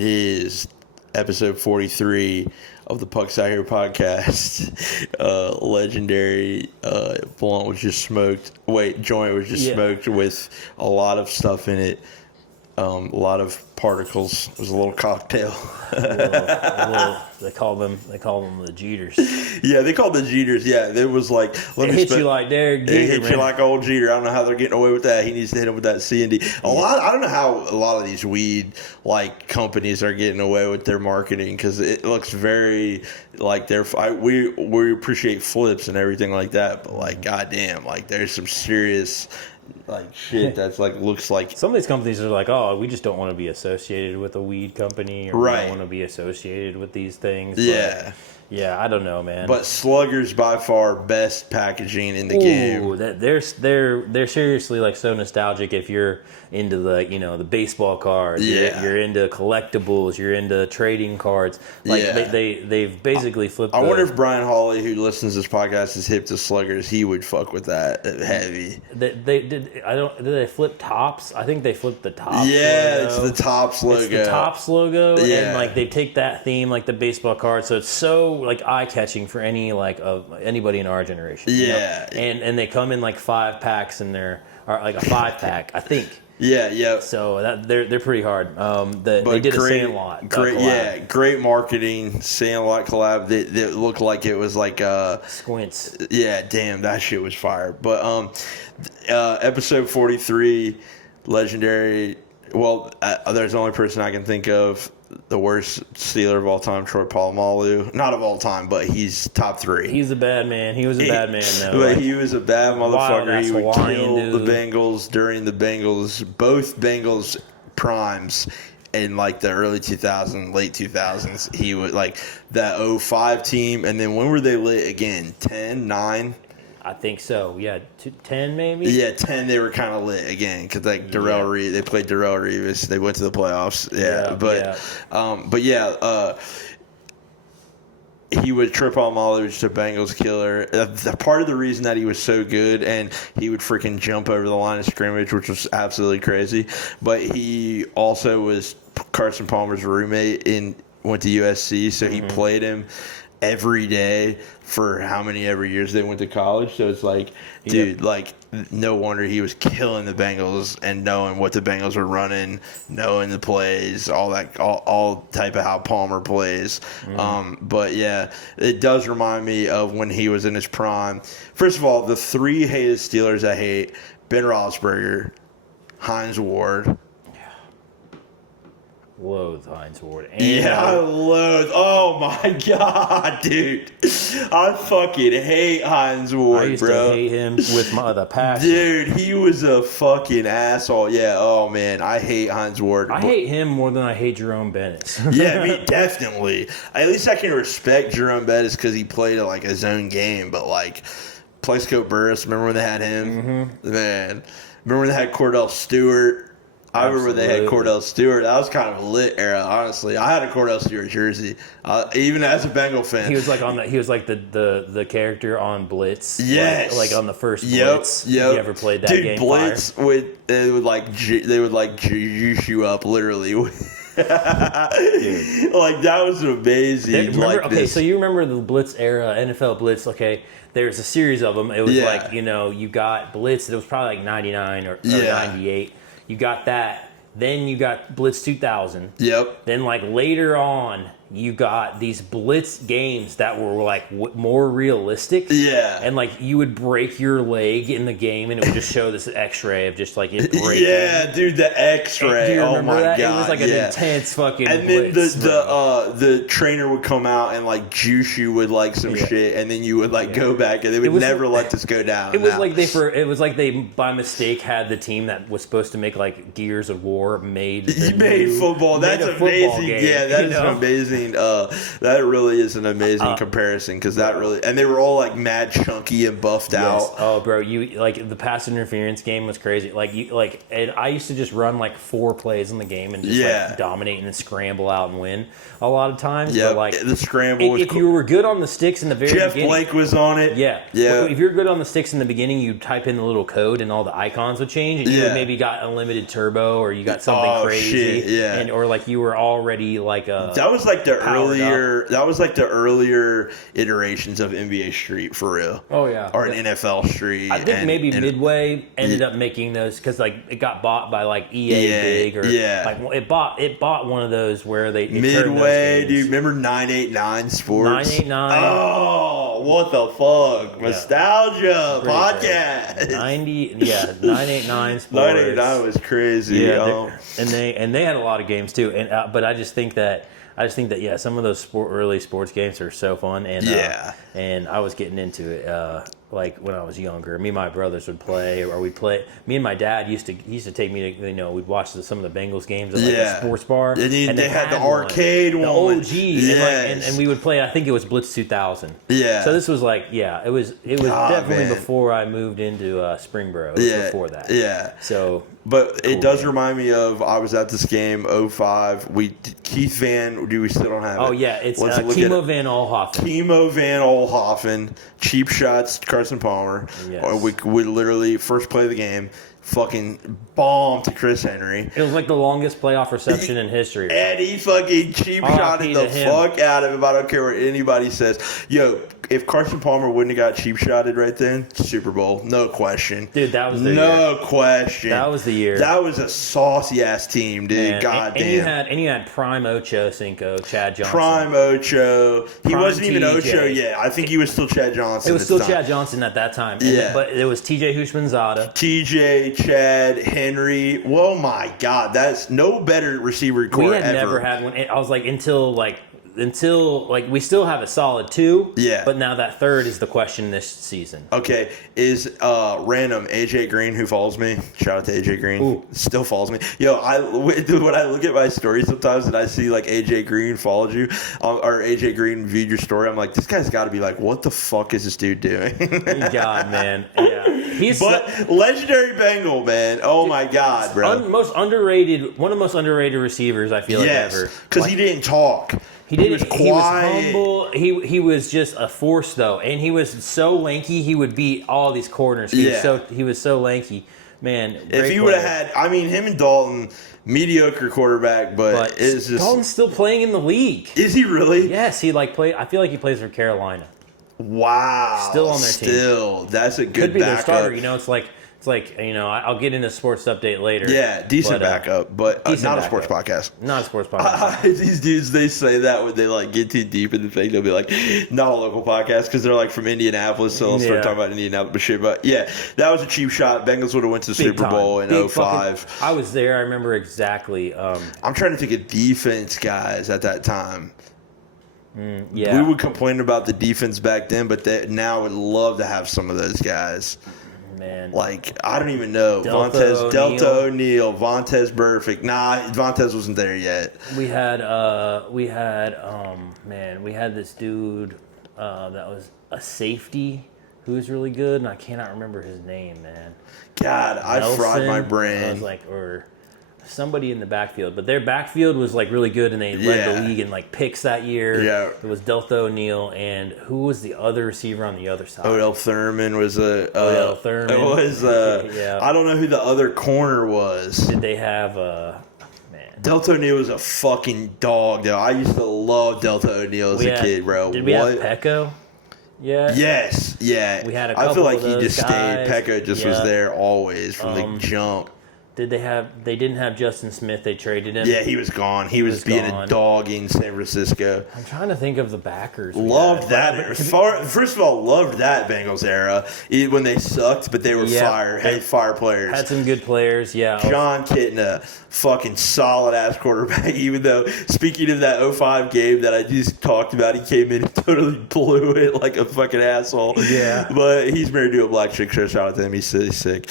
It is episode 43 of the Pucks Out Here podcast. Legendary blunt was just smoked. Joint was just smoked with a lot of stuff in it. A lot of particles. It was a little cocktail. They call them the Jeters. Yeah, they called the Jeters. Yeah, it was like It hit you like Derek Jeter. It hit you like old Jeter. I don't know how they're getting away with that. He needs to hit him with that C&D. I don't know how a lot of these weed like companies are getting away with their marketing because it looks very like they're. We appreciate flips and everything like that, but like goddamn, like there's some serious. Like shit that's like looks like some of these companies are like, oh, we just don't want to be associated with a weed company, or we don't want to be associated with these things. Yeah. Yeah, I don't know, man. But Slugger's by far best packaging in the game. They're seriously like so nostalgic. If you're into the baseball cards, you're into collectibles, you're into trading cards. Like they've basically flipped. I wonder if Brian Hawley, who listens to this podcast, is hip to Sluggers. He would fuck with that heavy. Did they flip Tops? I think they flipped the Tops. Yeah, logo. It's the Tops logo. It's the Tops logo, and like they take that theme, like the baseball card, so it's so like eye catching for anybody in our generation. Yeah, and they come in like 5-packs, and they're like a 5-pack, I think. Yeah. So they're pretty hard. They did a Sandlot. Great marketing. Sandlot collab. That looked like it was like Squints. Yeah, damn, that shit was fire. But episode 43, legendary. Well, there's the only person I can think of. The worst Steeler of all time, Troy Polamalu. Not of all time, but he's top 3. He's a bad man. He was a bad man, though. But he was a bad motherfucker. He would kill dude. the Bengals during the both Bengals primes in like the early 2000s, late 2000s. He would like that 05 team. And then when were they lit again? 10, 9? I think so. Yeah, 10 maybe. Yeah, 10. They were kind of lit again because like Darrelle Revis. They played Darrelle Revis. They went to the playoffs. He would trip on Molly, which is a Bengals killer. Part of the reason that he was so good, and he would freaking jump over the line of scrimmage, which was absolutely crazy. But he also was Carson Palmer's roommate went to USC, so he played him every day for how many every years they went to college. So it's like, dude, like no wonder he was killing the Bengals and knowing what the Bengals were running, knowing the plays, all that, all type of how Palmer plays. But yeah, it does remind me of when he was in his prime. First of all, the 3 hated Steelers I hate: Ben Roethlisberger, Hines Ward. Loathe Hines Ward. I loathe. Oh my god, dude! I fucking hate Hines Ward, I used bro. to hate him with the passion. Dude, he was a fucking asshole. Yeah. Oh man, I hate Hines Ward. I hate him more than I hate Jerome Bettis. Yeah, me definitely. At least I can respect Jerome Bettis because he played like his own game. But like, Plaxico Burress, remember when they had him? Man, remember when they had Cordell Stewart? I remember they had Cordell Stewart. That was kind of a lit era, honestly. I had a Cordell Stewart jersey, even as a Bengal fan. He was like the character on Blitz. Yes, like on the first Blitz. Yep. You ever played that Dude, game? Blitz they would juice you up literally. Dude. Like that was amazing. So you remember the Blitz era, NFL Blitz? Okay, there's a series of them. It was like you got Blitz. It was probably like 99 or 98. You got that. Then you got Blitz 2000. Yep. Then like later on, you got these Blitz games that were like more realistic. Yeah. And like you would break your leg in the game, and it would just show this X-ray of just like it breaking. Yeah, dude, the X-ray. Do you oh remember my that? god, It was like an intense fucking. And Blitz, then the trainer would come out and like juice you with like some shit, and then you would like go back, and they would never let this go down. It was like they by mistake had the team that was supposed to make like Gears of War made football. That's amazing. Yeah, that is amazing. mean, that really is an amazing comparison because that really, and they were all like mad chunky and buffed out. Oh, bro, you like the pass interference game was crazy. And I used to just run like 4 plays in the game and just like dominate and then scramble out and win a lot of times. Yeah, but like the scramble. If you were good on the sticks in the very Jeff beginning, Blake was on it. Yeah. If you're good on the sticks in the beginning, you type in the little code and all the icons would change, and you would maybe got unlimited turbo or you got something crazy, shit, or like you were already like a that was like the earlier iterations of NBA Street for real. Oh yeah, or an NFL Street. I think maybe Midway ended up making those because like it got bought by like EA Big or like it bought one of those where they Midway, dude. Remember 989 Sports? 989. Oh, what the fuck? Nostalgia podcast. 989 Sports. 989 was crazy. Yeah, and they had a lot of games too. And but I just think that some of those early sports games are so fun. And and I was getting into it like when I was younger. Me and my brothers would play, or we'd play. Me and my dad used to take me to we'd watch some of the Bengals games at like a sports bar. And they had the arcade one, the OG, and we would play. I think it was Blitz 2000. Yeah. So this was like it was definitely before I moved into Springboro. It was before that. Yeah. So. But it does remind me of I was at this game 05. Keith Van. We still don't have it. Oh yeah, it's Kimo Van Olhoffen. Kimo Van Olhoffen. Cheap shots. Carson Palmer. Yes. We literally first play of the game. Fucking bomb to Chris Henry. It was like the longest playoff reception in history. And he fucking cheap shotted the fuck out of him. I don't care what anybody says. Yo, if Carson Palmer wouldn't have got cheap shotted right then, Super Bowl, no question. Dude, that was the year. No question. That was the year. That was a saucy ass team, dude. Man, God damn. And you had Prime Ocho Cinco, Chad Johnson. Prime Ocho. He wasn't even TJ. Ocho yet. I think he was still Chad Johnson. It was still Chad Johnson at that time. But it was TJ Hushmanzada. TJ, Chad, Henry. Oh my God, that's no better receiver core We had ever. never had one. I was like until we still have a solid 2. Yeah. But now that third is the question this season. Okay, is random AJ Green who follows me? Shout out to AJ Green. Ooh. Still follows me. Yo, when I look at my story sometimes and I see like AJ Green followed you or AJ Green viewed your story, I'm like, this guy's got to be like, what the fuck is this dude doing? God, man. Yeah. Legendary Bengal, man. Oh my God, bro. One of the most underrated receivers I feel like ever. Because he didn't talk. He didn't. was quiet. He was humble. He was just a force though, and he was so lanky. He would beat all these corners. He was so lanky, man. If he would have had, him and Dalton, mediocre quarterback, but it's just Dalton's still playing in the league. Is he really? Yes, he play. I feel like he plays for Carolina. Wow. Still on their team. That's a good Could be backup. their starter. It's like I'll get into sports update later. Yeah, decent backup, but not a sports podcast. Not a sports podcast. These dudes, they say that when they like get too deep in the thing, they'll be like, not a local podcast because they're like from Indianapolis, so they'll start talking about Indianapolis shit. But yeah, that was a cheap shot. Bengals would have went to the Super Bowl in 05. I was there. I remember exactly. I'm trying to think of defense guys at that time. Yeah, we would complain about the defense back then, but now would love to have some of those guys. Man, like I don't even know Delta O'Neal, Vontaze Burfict. Nah, Vontaze wasn't there yet. We had this dude that was a safety who was really good, and I cannot remember his name, man. God, I fried my brain. I was like, or somebody in the backfield, but their backfield was like really good, and they led the league in like picks that year. Yeah, it was Delta O'Neal, and who was the other receiver on the other side? Odell Thurman was Odell Thurman. It was I don't know who the other corner was. Did they have Delta O'Neal was a fucking dog, though. I used to love Delta O'Neal as a kid, bro. Did we have Pecco? Yeah. Yes. Yeah. We had a couple I feel like of he those just guys. stayed. Pecco just was there always from the jump. They didn't have Justin Smith. They traded him. Yeah, he was gone. He was being a dog in San Francisco. I'm trying to think of the backers. Loved that. First of all, loved that Bengals era when they sucked, but they were fire players. Had some good players. Yeah. John Kitna, fucking solid ass quarterback. Even though, speaking of that 05 game that I just talked about, he came in and totally blew it like a fucking asshole. Yeah. But he's married to a black chick, so shout out to him. He's sick.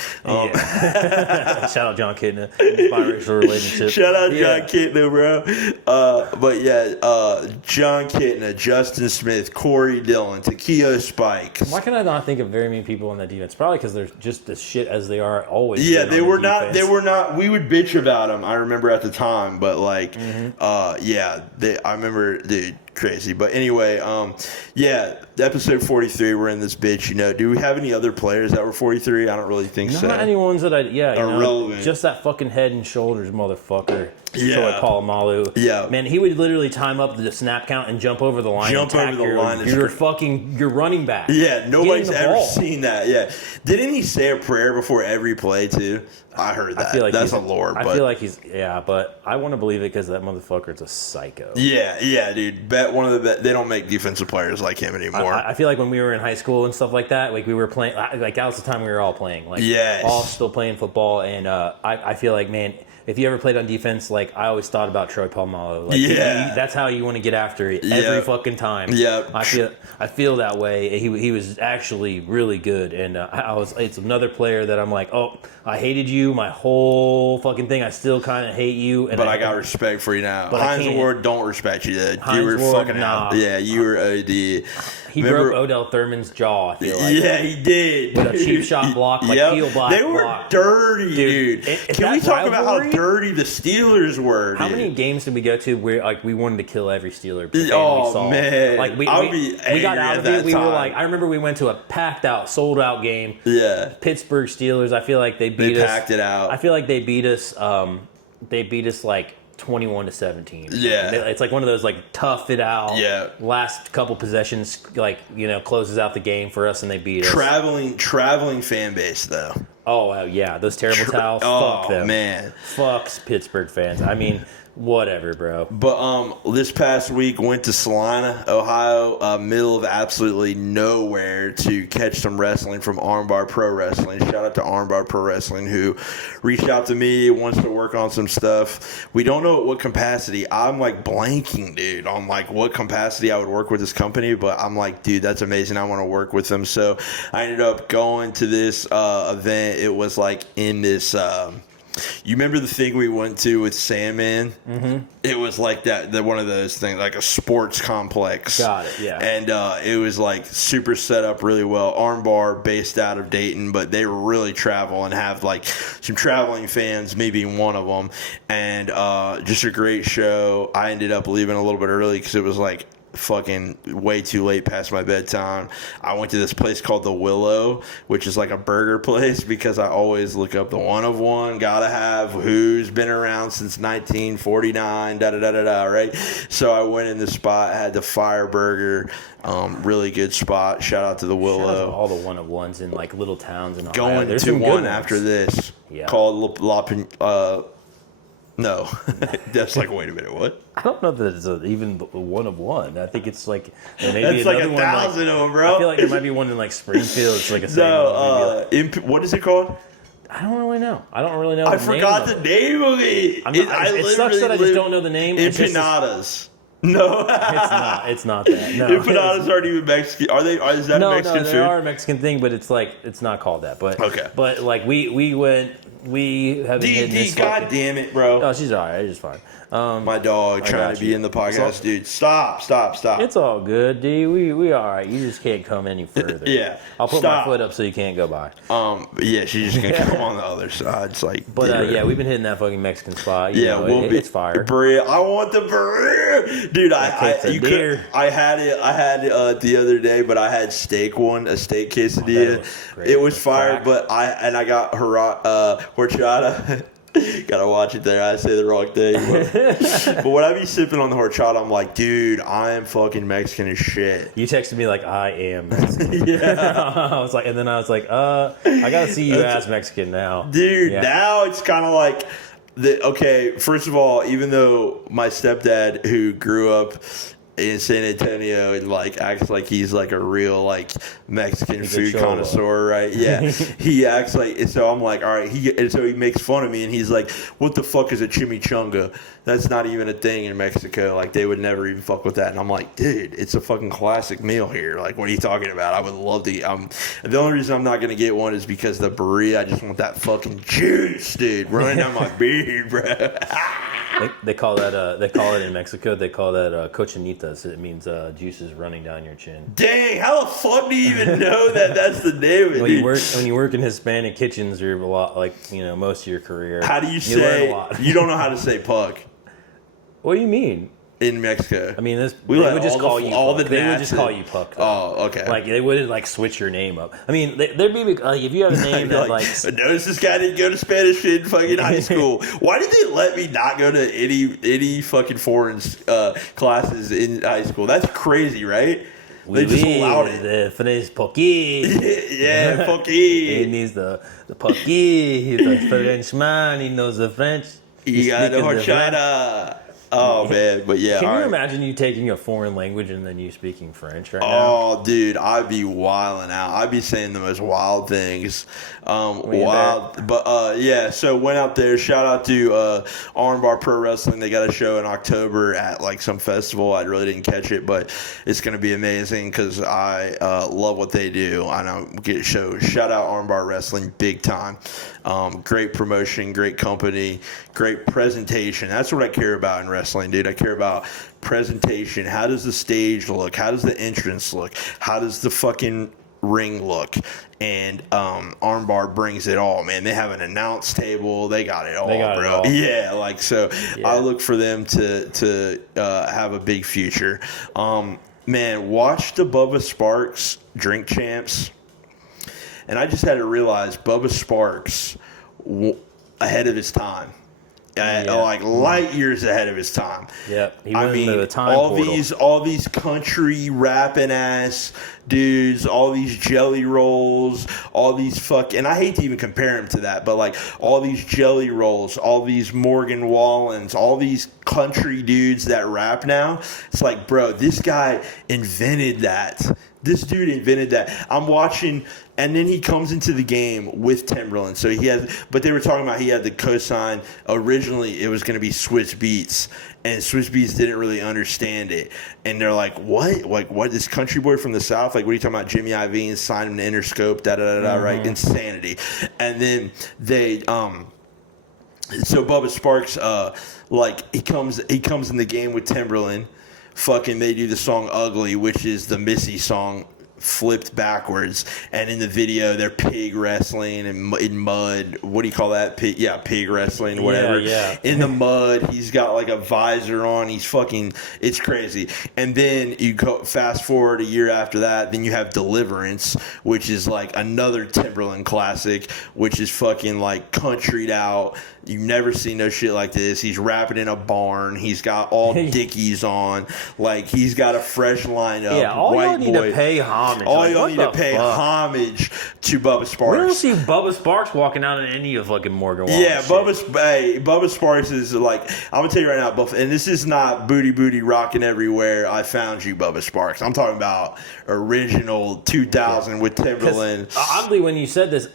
Shout out John Kitna. Biracial relationship. Shout out John Kitna, bro. But yeah, John Kitna, Justin Smith, Corey Dillon, Takeo Spikes. Why can I not think of very many people on that defense? Probably because they're just as shit as they are always. Yeah, they were not. They were not. We would bitch about them. I remember at the time, but like, yeah, I remember, dude. Crazy. But anyway, yeah, episode 43, we're in this bitch, you know. Do we have any other players that were 43? I don't really think so. Not any ones that relevant. Just that fucking Head and Shoulders motherfucker. Yeah. Troy Polamalu. Yeah. Man, he would literally time up the snap count and jump over the line. You're running back. Yeah, nobody's ever seen that. Yeah. Didn't he say a prayer before every play, too? I heard that. I feel like that's a lore. I feel like but I want to believe it because that motherfucker's a psycho. Yeah, dude. Bet one of the they don't make defensive players like him anymore. I feel like when we were in high school and stuff like that, like we were playing, like that was the time we were all playing, like all still playing football, and I feel like, man, if you ever played on defense, like I always thought about Troy Polamalu. Like, that's how you want to get after it every fucking time. Yeah, I feel that way. He was actually really good, and it's another player that I'm like, oh, I hated you my whole fucking thing. I still kind of hate you, but I got respect for you now. Hines Ward don't respect you. You were fucking out. Yeah, you were OD. He broke Odell Thurman's jaw, I feel like. Yeah, he did. With a cheap shot block, heel block. They were dirty, dude. Can we talk about how dirty the Steelers were, dude? How many games did we go to where like we wanted to kill every Steeler fan we saw? Man. Like we got out of it. We were like, I remember we went to a packed out, sold out game. Yeah. Pittsburgh Steelers. I feel like they beat us. They packed it out. I feel like they beat us. They beat us like 21-17. Yeah, it's like one of those like tough it out. Yeah, last couple possessions, like closes out the game for us, and they beat us. Traveling fan base though. Oh yeah, those terrible towels. Fuck them, man. Fucks Pittsburgh fans. I mean, whatever, bro. But this past week went to Salina, Ohio, middle of absolutely nowhere, to catch some wrestling from Armbar Pro Wrestling. Shout out to Armbar Pro Wrestling, who reached out to me, wants to work on some stuff. We don't know at what capacity. I'm like blanking, dude, on like what capacity I would work with this company, but I'm like, dude, that's amazing. I want to work with them. So I ended up going to this event. It was like in this you remember the thing we went to with Sandman? Mm-hmm. It was like that one of those things, like a sports complex. Got it, yeah. And it was like super set up really well. Armbar, based out of Dayton, but they really travel and have like some traveling fans, maybe one of them. And just a great show. I ended up leaving a little bit early because it was like fucking way too late past my bedtime. I went to this place called The Willow, which is like a burger place, because I always look up the one of one, gotta have who's been around since 1949, right? So I went in the spot, had the fire burger, really good spot. Shout out to The Willow. Shout out to all the one of ones in like little towns in Ohio. Going There's to one after this called no, that's like, wait a minute, what? I don't know that it's even one of one. I think it's like maybe that's another like 1,000 of them, bro. I feel like there might be one in like Springfield. It's like a what is it called? I don't really know. I forgot the name of it. It sucks that I just don't know the name. Empanadas. No, it's not that. No, empanadas aren't even Mexican. Are they? Is that a Mexican food? No, they are a Mexican thing, but it's like it's not called that. But okay. But like we went. We have been hitting this. God damn it, bro. Oh, she's all right. It's fine. My dog trying to be in the podcast, dude. Stop. It's all good, D. We all right. You just can't come any further. Yeah. I'll put my foot up so you can't go by. Yeah, she's just gonna come on the other side. It's like, but yeah, we've been hitting that fucking Mexican spot. It's fire. Burrito. I want the burrito, dude. I had it the other day, but I had a steak quesadilla. It was fire, but I got horchata. Gotta watch it there. I say the wrong thing. But when I be sipping on the horchata, I'm like, dude, I am fucking Mexican as shit. You texted me like, I am Mexican. Yeah. I was like, I gotta see you as Mexican now. Dude, now it's kind of like, okay, first of all, even though my stepdad, who grew up in San Antonio and like acts like he's like a real like Mexican food connoisseur, right? Yeah, he acts like. So I'm like, all right. So he makes fun of me and he's like, "What the fuck is a chimichanga? That's not even a thing in Mexico. Like they would never even fuck with that." And I'm like, dude, it's a fucking classic meal here. Like, what are you talking about? I would love to. The only reason I'm not gonna get one is because the burrito. I just want that fucking juice, dude, running down my beard, bro. They call that they call it in Mexico. They call that cochinitas. It means juices running down your chin. Dang, how the fuck do you even know that that's the name of it? When you work in Hispanic kitchens, you're a lot like most of your career. How do you say? You don't know how to say puck. What do you mean? In Mexico, I mean, they would just call you puck. They would just call you puck. Oh, okay. Like they wouldn't like switch your name up. I mean, there'd be like if you have a name that like. Notice this guy didn't go to Spanish in fucking high school. Why did they let me not go to any fucking foreign classes in high school? That's crazy, right? They just allowed it. The French pocky. Yeah, pocky. He needs the pocky. He's a Frenchman. He knows the French. He got the horchata. Oh man, but yeah. Can you imagine you taking a foreign language and then you speaking French right now? Oh, dude, I'd be wilding out. I'd be saying the most wild things. Wild, but yeah. So went out there. Shout out to Armbar Pro Wrestling. They got a show in October at like some festival. I really didn't catch it, but it's gonna be amazing because I love what they do. I know get shows. Shout out Armbar Wrestling, big time. Great promotion, great company, great presentation. That's what I care about in wrestling, dude. I care about presentation. How does the stage look? How does the entrance look? How does the fucking ring look? And Armbar brings it all, man. They have an announce table. They got it all, bro. Yeah, like so. Yeah. I look for them to have a big future. Man, watch the Bubba Sparks Drink Champs. And I just had to realize Bubba Sparks ahead of his time. Like light years ahead of his time. Yeah, the time all these country rapping ass dudes, all these jelly rolls, all these and I hate to even compare him to that, but like all these jelly rolls, all these Morgan Wallens, all these country dudes that rap now. It's like, bro, this guy invented that. This dude invented that. I'm watching, and then he comes into the game with Timberland. So but they were talking about he had the cosign. Originally, it was going to be Swizz Beatz, and Swizz Beatz didn't really understand it. And they're like, what? Like, what? This country boy from the South? Like, what are you talking about? Jimmy Iovine signed him to Interscope, right? Insanity. And then they, so Bubba Sparks, he comes in the game with Timberland. They do the song Ugly, which is the Missy song flipped backwards, and in the video they're pig wrestling and in mud. What do you call that? Pig wrestling, whatever. Yeah. In the mud, he's got like a visor on. It's crazy. And then you go fast forward a year after that, then you have Deliverance, which is like another Timberland classic, which is fucking like countryed out. You've never seen no shit like this. He's rapping in a barn. He's got all Dickies on. Like, he's got a fresh lineup. Yeah, all y'all need to pay homage. Homage to Bubba Sparks. We don't see Bubba Sparks walking out in any of fucking Morgan Wallen. Yeah, Bubba Sparks is like, I'm going to tell you right now, and this is not booty rocking everywhere. I found you, Bubba Sparks. I'm talking about original 2000 with Timberland. Oddly, when you said this,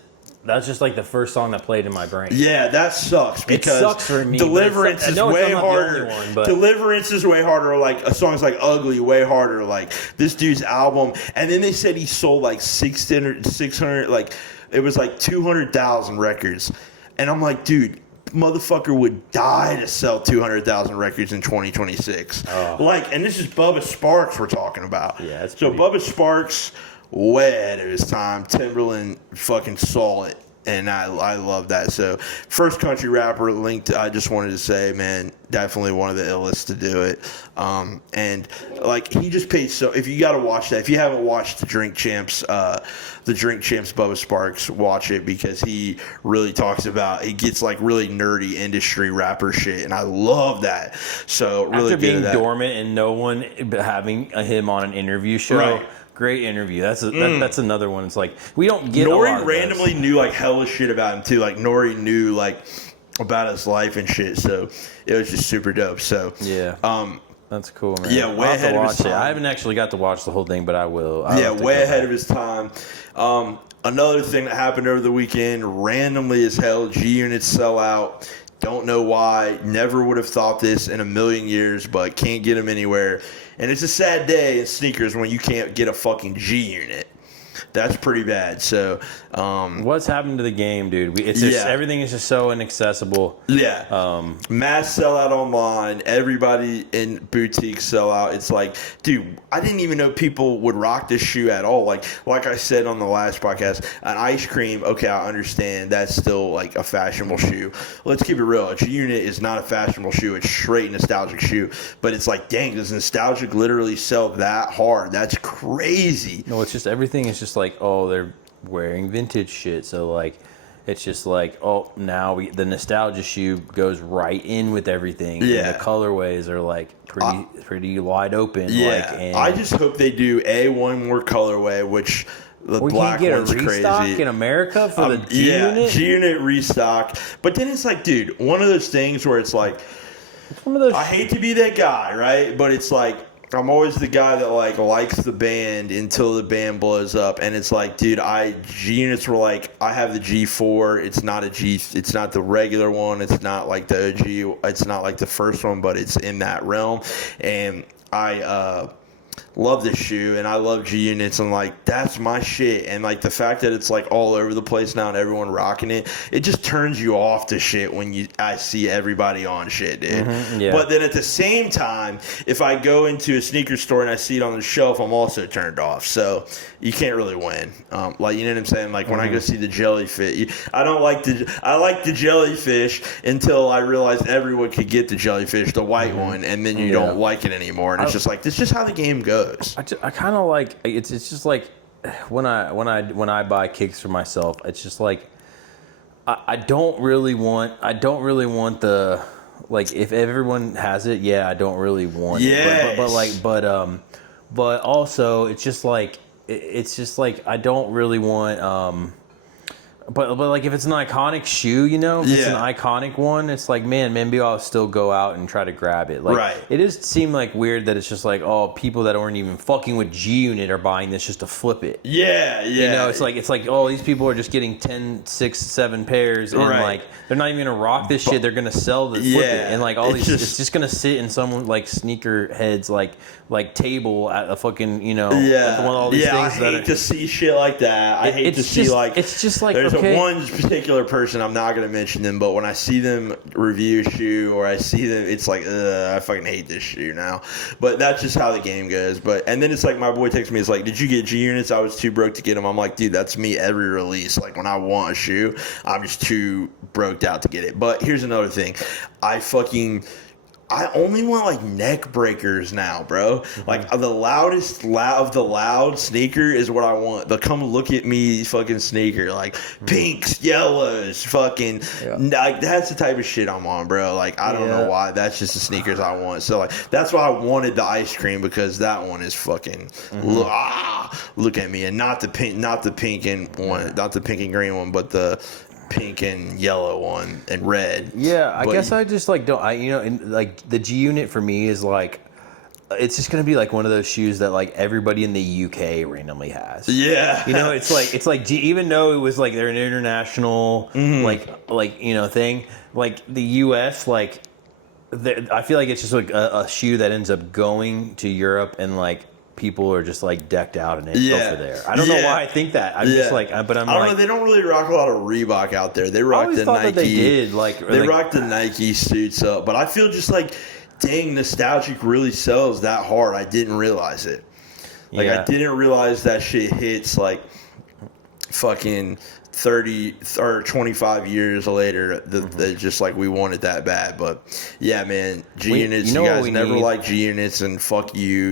that's just like the first song that played in my brain. Yeah, that sucks because it sucks for me. Deliverance is way harder. But Deliverance is way harder. Like a song's like Ugly, way harder. Like this dude's album, and then they said he sold like 600, like it was like 200,000 records, and I'm like, dude, motherfucker would die to sell 200,000 records in 2026. And this is Bubba Sparks we're talking about. Yeah, Bubba Sparks. Way ahead of his time. Timberland fucking saw it, and I love that. So, first country rapper linked. I just wanted to say, man, definitely one of the illest to do it. And like he just paid. So if you got to watch that, if you haven't watched the Drink Champs Bubba Sparks, watch it because he really talks about. He gets like really nerdy industry rapper shit, and I love that. So really after being dormant and no one having him on an interview show. Right. Great interview. That's another one. It's like we don't get. Nori randomly knew like hella shit about him too. Like Nori knew like about his life and shit. So it was just super dope. So yeah. That's cool, man. Yeah, way ahead of his time. I haven't actually got to watch the whole thing, but I will. Way ahead of his time. Another thing that happened over the weekend, randomly as hell, G-Units sell out. Don't know why. Never would have thought this in a million years, but can't get them anywhere. And it's a sad day in sneakers when you can't get a fucking G-Unit. That's pretty bad. So, what's happened to the game, dude? It's just, everything is just so inaccessible. Yeah. Mass sellout online. Everybody in boutiques sell out. It's like, dude, I didn't even know people would rock this shoe at all. Like I said on the last podcast, an ice cream. Okay, I understand. That's still like a fashionable shoe. Let's keep it real. A G-Unit is not a fashionable shoe. It's straight nostalgic shoe. But it's like, dang, does nostalgic literally sell that hard? That's crazy. No, it's just everything is just like, oh, they're wearing vintage shit, so like it's just like, oh, now the nostalgia shoe goes right in with everything. Yeah, and the colorways are like pretty wide open. Yeah, and I just hope they do one more colorway, which the black one's crazy. We can't get a restock in America for the G-Unit? Yeah, G-Unit restock. But then it's like, dude, one of those things where it's like, I hate to be that guy, right? But it's like, I'm always the guy that like likes the band until the band blows up, and it's like, dude, G-Units were like, I have the G4. It's not it's not the regular one. It's not like the OG. It's not like the first one, but it's in that realm. And I love this shoe, and I love G-Units, and like that's my shit. And like the fact that it's like all over the place now and everyone rocking it, it just turns you off to shit when I see everybody on shit, dude. Mm-hmm, yeah. But then at the same time, if I go into a sneaker store and I see it on the shelf, I'm also turned off. So you can't really win. Like, you know what I'm saying? Like when I go see the jellyfish, I like the jellyfish until I realized everyone could get the jellyfish, the white one, and then you don't like it anymore. And it's just like, this is just how the game goes. I kind of like it's just like when I buy kicks for myself, it's just like I don't really want the, like, if everyone has it, I don't really want it. But also it's just like I don't really want But like if it's an iconic shoe, you know, if it's an iconic one, it's like, man, maybe I'll still go out and try to grab it. Like, it does seem like weird that it's just like, oh, people that aren't even fucking with G-Unit are buying this just to flip it. Yeah. You know, it's like, oh, these people are just getting 10, 6, 7 pairs, and like they're not even gonna rock this shit. They're gonna sell the flip it, and like all it's just gonna sit in some like sneaker heads like table at a fucking, you know, like one of all these things. I hate to see shit like that. I hate to see like, it's just like, there's one particular person, I'm not going to mention them, but when I see them review a shoe or I see them, it's like, I fucking hate this shoe now. But that's just how the game goes. And then it's like, my boy texts me, it's like, did you get G-Units? I was too broke to get them. I'm like, dude, that's me every release. Like, when I want a shoe, I'm just too broked out to get it. But here's another thing. I only want like neck breakers now, bro. Mm-hmm. Like the loud sneaker is what I want. The come look at me fucking sneaker, like pinks, yellows, fucking like that's the type of shit I'm on, bro. Like I don't know why. That's just the sneakers I want. So like that's why I wanted the ice cream, because that one is fucking look at me, and not the pink and one, not the pink and green one, but the pink and yellow one and red. I guess I just like don't, and like the G-Unit for me is like, it's just gonna be like one of those shoes that like everybody in the UK randomly has. Yeah, you know, it's like even though it was like they're an international like you know thing, like the US, like I feel like it's just like a shoe that ends up going to Europe, and like people are just like decked out in it over there. I don't know why I think that. I'm just like, but I'm I don't know. They don't really rock a lot of Reebok out there. They rock the Nike. That they did. They rock the Nike suits up. But I feel just like, dang, nostalgic really sells that hard. I didn't realize it. Like I didn't realize that shit hits like fucking 30 or 25 years later, just like we want it that bad. But yeah, man, G-Units, you guys never like G-Units, and fuck you.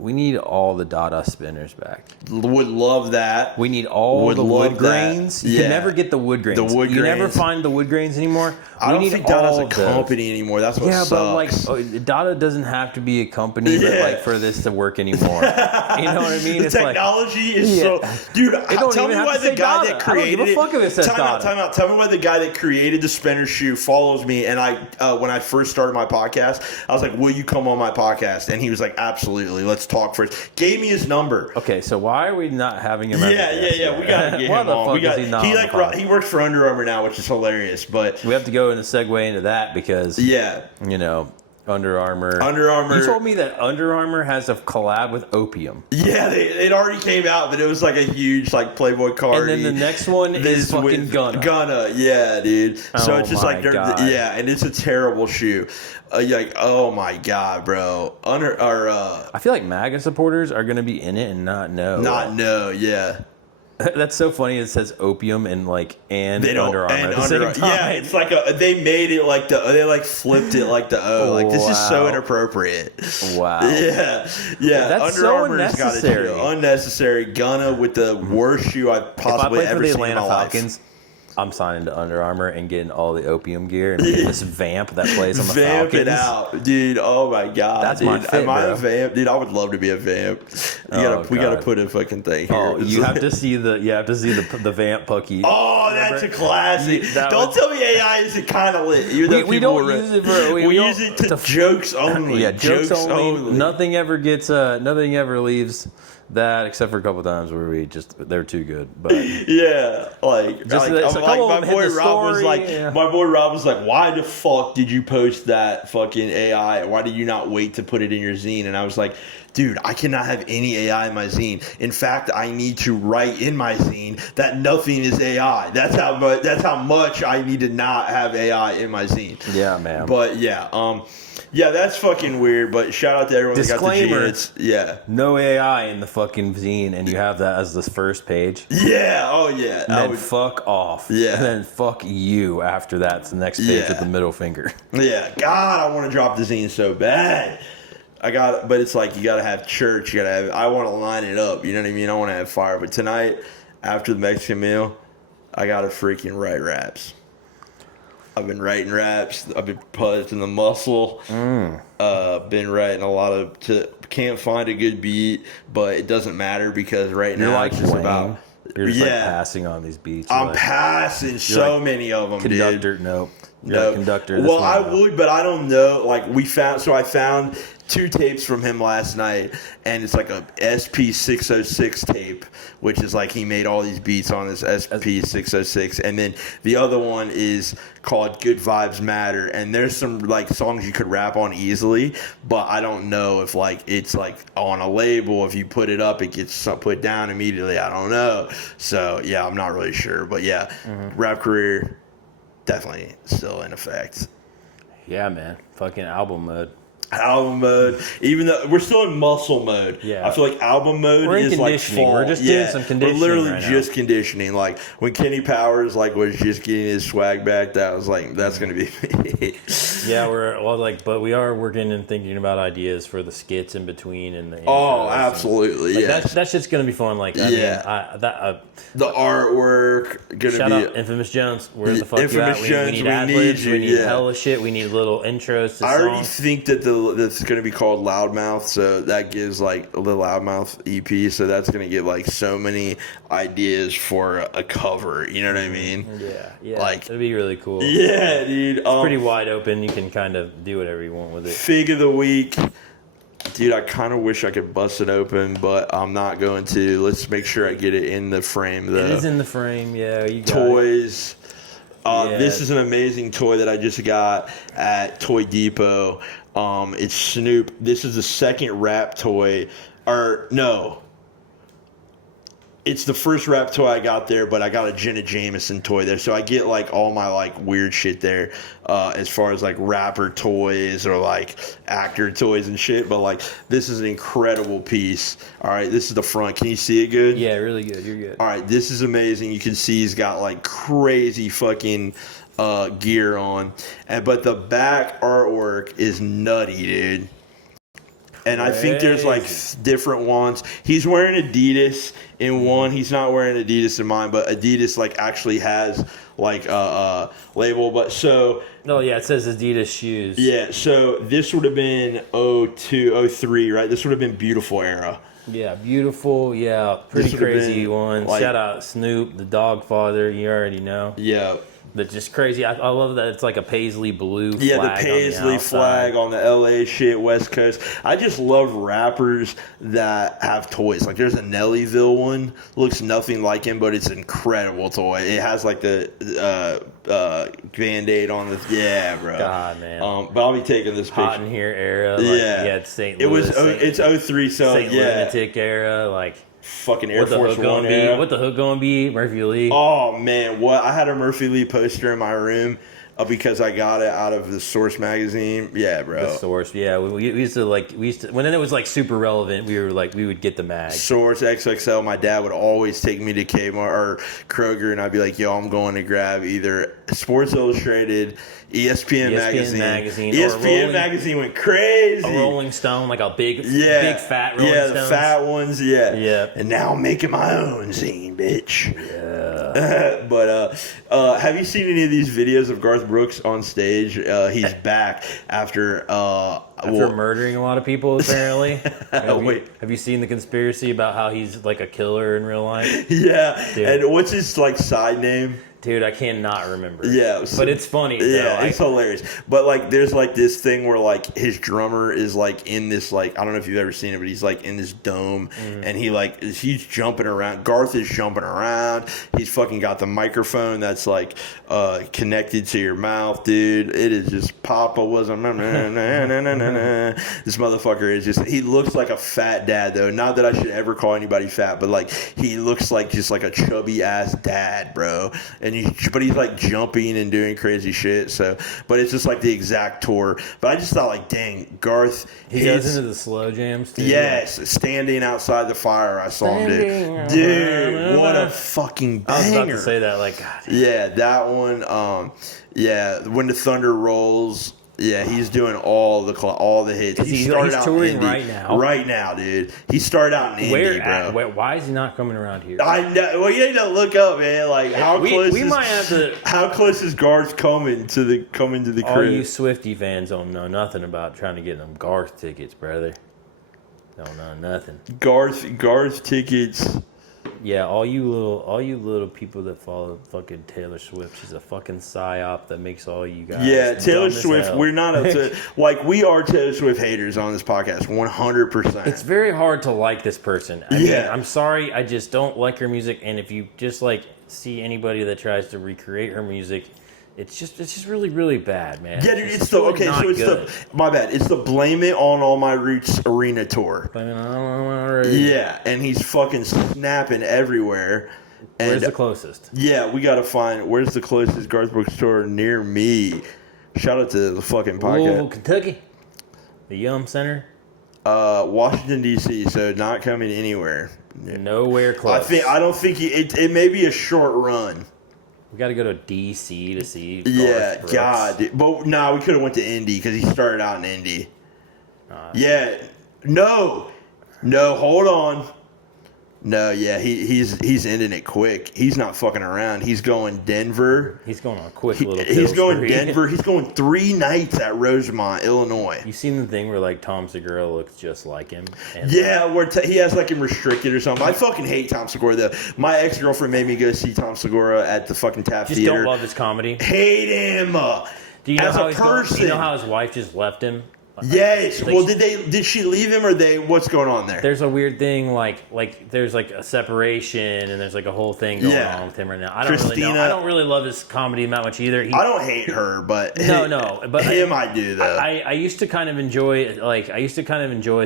We need all the Dada spinners back. Would love that. We need all the wood grains. You Yeah. can never get the wood grains. The wood you grains. never find the wood grains anymore. I don't think Dada's a all company anymore. That's what sucks. but like Dada doesn't have to be a company but like for this to work anymore. You know what I mean? The It's technology is so, dude. don't Tell me even have why to the say guy Dada. that created I don't give a fuck if it says Time out. Dada. Tell me why the guy that created the spinner shoe follows me. And I, when I first started my podcast, I was like, "Will you come on my podcast?" And he was like, "Absolutely. Let's talk first." Gave me his number. Okay, so why are we not having him? Yeah. We gotta get Why him the on. fuck We got. is he not He on like the podcast? he works for Under Armour now, which is hilarious. But We have to go and segue into that because yeah, you know, Under Armour. Under Armour. You told me that Under Armour has a collab with Opium. Yeah, it already came out, but it was like a huge like Playboy card. And then the next one is fucking Gunna. Gunna, yeah, dude. So Oh it's just my like, God. yeah, and it's a terrible shoe. You're like, oh my God, bro. I feel like MAGA supporters are going to be in it and not know. Yeah. That's so funny. It says Opium and They don't. Under Armour And at the Under, same time. yeah, it's like they made it like they like flipped it like the O. Like this is so Wow. inappropriate. Wow. Yeah. That's Under so Armour's got a unnecessary. shoe. Unnecessary. Gunna with the worst shoe I've If I possibly play for ever the seen in Atlanta my life. Falcons, I'm signing to Under Armour and getting all the Opium gear and getting this vamp that plays on the Vamp Falcons. it out, dude. Oh my God, That's dude. my fit, Am I bro. a vamp, dude? I would love to be a vamp. We gotta God. put a fucking thing here. Oh, you have to see the vamp pucky. Oh, that's a classic. That Don't was- tell me AI isn't kind of lit. Even though We people don't were- use it for we don't- use it to jokes only. Yeah, jokes only. Nothing ever leaves that except for a couple times where they're too good. But Yeah, Just I'm a couple like of my them hit boy the Rob was story, like, yeah. my boy Rob was like, why the fuck did you post that fucking AI? Why did you not wait to put it in your zine? And I was like, dude, I cannot have any AI in my zine. In fact, I need to write in my zine that nothing is AI. That's how much I need to not have AI in my zine. yeah, man. But yeah, that's fucking weird. But shout out to everyone that got the Disclaimer. Janets. Yeah. No AI in the fucking zine, and you have that as the first page. Yeah. Oh yeah. And then fuck off. Yeah. And then fuck you after that's the next page Yeah. with the middle finger. Yeah, God, I want to drop the zine so bad. But it's like you gotta have church. I want to line it up. You know what I mean? I want to have fire. But tonight, after the Mexican meal, I gotta freaking write raps. I've been writing raps. I've been puzzing the muscle. Been writing a lot of. Can't find a good beat, but it doesn't matter because right You're now like it's just Wayne. about. You're just like Yeah. passing on these beats. I'm You're like, passing so like many of them, dude. conductor. Nope. You're No. like conductor. Well, I would, but I don't know. Like I found 2 tapes from him last night, and it's like a SP606 tape, which is like he made all these beats on this SP606, and then the other one is called Good Vibes Matter, and there's some like songs you could rap on easily, but I don't know if like it's like on a label. If you put it up, it gets put down immediately. I don't know. So yeah, I'm not really sure, but yeah, rap career. Definitely still in effect. Yeah, man. Fucking album mode. Album mode, even though we're still in muscle mode. Yeah. I feel like album mode We're in is like conditioning. fall. We're just doing some conditioning We're literally right now. just conditioning. Like when Kenny Powers was just getting his swag back, that was like that's gonna be me. Yeah, but we are working and thinking about ideas for the skits in between and the. Oh, intros and- absolutely, Like, yeah. that shit's gonna be fun. Like, Yeah. The The artwork gonna shout be. out Infamous Jones. Where the fuck Infamous you at? Jones, we need we ad need libs. you, We need yeah. hella shit. We need little intros to I already songs. think that that's going to be called Loudmouth, so that gives like the Loudmouth EP, so that's going to give like so many ideas for a cover. You know what I mean? Yeah. Like- It'd be really cool. Yeah, dude. Pretty wide open. You can kind of do whatever you want with it. Fig of the week. Dude, I kind of wish I could bust it open, but I'm not going to. Let's make sure I get it in the frame, though. It is in the frame. Yeah, you got it. Toys. Yeah. This is an amazing toy that I just got at Toy Depot. It's Snoop. This is the second rap toy. Or, no. It's the first rap toy I got there, but I got a Jenna Jameson toy there. So I get like all my like weird shit there as far as like rapper toys or like actor toys and shit. But like this is an incredible piece. All right, this is the front. Can you see it good? Yeah, really good. You're good. All right, this is amazing. You can see he's got like crazy fucking gear on, but the back artwork is nutty, dude. And I think there's like different ones. He's wearing Adidas in one. He's not wearing Adidas in mine, but Adidas like actually has like a label. But so. Oh yeah, it says Adidas shoes. Yeah, so this would have been 02, 03, right? This would have been Beautiful era. Yeah, beautiful. Yeah, pretty crazy one. Like, shout out Snoop, the dog father. You already know. Yeah. But just crazy. I love that it's like a paisley blue flag. Yeah, the paisley flag on the LA shit, West Coast. I just love rappers that have toys. Like there's a Nellyville one. Looks nothing like him, but it's an incredible toy. It has like the Band-Aid on the... Yeah, bro. God, man. But I'll be taking this picture. Hot in here era. Like, yeah, it's St. Louis. It's 03, so St. Lunatic era, like... Fucking Air Force One era. What the hook gonna be? Murphy Lee. Oh man, what? I had a Murphy Lee poster in my room because I got it out of the Source magazine. Yeah, bro. The Source. Yeah, we used to when it was like super relevant. We would get the mag. Source XXL. My dad would always take me to Kmart or Kroger, and I'd be like, "Yo, I'm going to grab either Sports Illustrated." ESPN magazine. ESPN magazine went crazy. A Rolling Stone, like a big fat Rolling Stones. Yeah, the fat ones, Yeah. And now I'm making my own zine, bitch. Yeah. But have you seen any of these videos of Garth Brooks on stage? He's back after murdering a lot of people, apparently. Have you seen the conspiracy about how he's like a killer in real life? Yeah. Dude. And what's his like side name? Dude, I cannot remember. Yeah. But it's funny. Yeah, it's hilarious. But like there's like this thing where like his drummer is like in this like, I don't know if you've ever seen it, but he's like in this dome and he's jumping around. Garth is jumping around. He's fucking got the microphone that's like connected to your mouth, dude. It is just Papa was a this motherfucker is just, he looks like a fat dad though. Not that I should ever call anybody fat, but like he looks like just like a chubby ass dad, bro. But he's like jumping and doing crazy shit. So, but it's just like the exact tour. But I just thought like, dang, Garth. He goes into the slow jams too. Yes, standing outside the fire. I saw him do. Dude, what a fucking banger. I was about to say that, like, God. Yeah, that one. Yeah, When the Thunder Rolls. Yeah, he's doing all the hits. He's touring right now. Right now, dude. He started out in Indy, bro. Why is he not coming around here? I know. Well, you need to look up, man. Like how close? We might have to. How close is Garth coming to the crib? All you Swiftie fans don't know nothing about trying to get them Garth tickets, brother. Don't know nothing. Garth tickets. Yeah, all you little people that follow fucking Taylor Swift, she's a fucking psyop that makes all you guys. Yeah, Taylor Swift. We're not up to like we are Taylor Swift haters on this podcast, 100%. It's very hard to like this person. I mean, I'm sorry, I just don't like her music. And if you just like see anybody that tries to recreate her music, it's just really, really bad, man. Yeah, dude, it's my bad. It's the Blame It on All My Roots arena tour. Blame It on All My Roots. Yeah, and he's fucking snapping everywhere. And where's the closest? Yeah, we got to find where's the closest Garth Brooks tour near me. Shout out to the fucking podcast. Louisville, Kentucky. The Yum Center. Washington, D.C., so not coming anywhere. Nowhere close. I don't think it may be a short run. We got to go to D.C. to see. Yeah, God. Dude. But no, we could have went to Indy because he started out in Indy. Yeah. No, hold on. No, yeah, he's ending it quick. He's not fucking around. He's going Denver. He's going on a quick little. He's going Denver. He's going 3 nights at Rosemont, Illinois. You seen the thing where like Tom Segura looks just like him? And yeah, where he has like him restricted or something. I fucking hate Tom Segura though. My ex-girlfriend made me go see Tom Segura at the fucking Tap Theater. Just don't love his comedy. Hate him. Do you know how do you know how his wife just left him? Yes. Well, did she leave him or what's going on there? There's a weird thing like there's like a separation and there's like a whole thing going on with him right now. I don't really know. I don't really love his comedy that much either. I don't hate her, but but him I do though. I used to kind of enjoy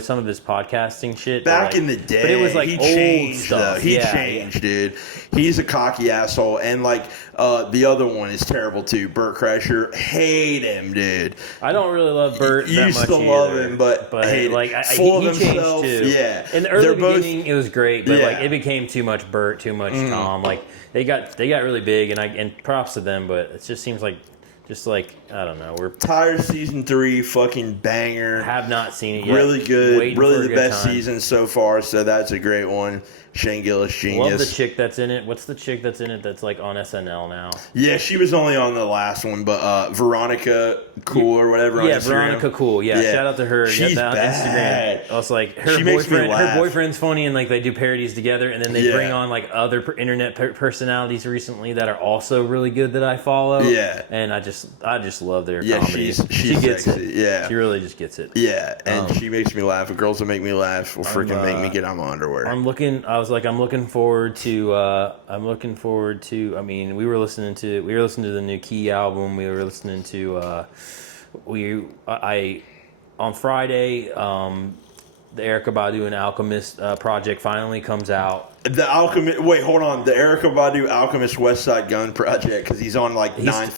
some of his podcasting shit back in the day. But it was like he old changed stuff. Though. He changed, dude. He's a cocky asshole, and like the other one is terrible too. Bert Kreischer, hate him, dude. I don't really love Bert that much. Used to love him, but hate like full he of himself. Changed too. Yeah, in the early beginning, it was great, but like it became too much Bert, too much Tom. Like they got really big, and props to them, but it just seems like Just like, I don't know. We're Tire season 3, fucking banger. have not seen it yet. Really good. Waiting for Really a the good best time. season so far, so that's a great one. Shane Gillis, genius. Love the chick that's in it. What's the chick that's in it that's like on SNL now? Yeah, she was only on the last one, but Veronica Cool or whatever on Yeah, Instagram. Veronica Cool. Yeah, shout out to her. She's Get that on bad. Instagram. I was like, her She makes me boyfriend. Her laugh. boyfriend's funny, and like they do parodies together, and then they Yeah. bring on like other internet personalities recently that are also really good that I follow. Yeah. and I just love their Yeah, comedy. she's she gets sexy. it. Yeah. She really just gets it. Yeah, and she makes me laugh. The girls that make me laugh will freaking make me get on my underwear. I'm looking forward to. I mean, we were listening to the new Key album. We were listening to. On Friday, the Erykah Badu and Alchemist project finally comes out. The Alchemist. Wait, hold on. The Erykah Badu Alchemist West Side Gun project because he's on like 9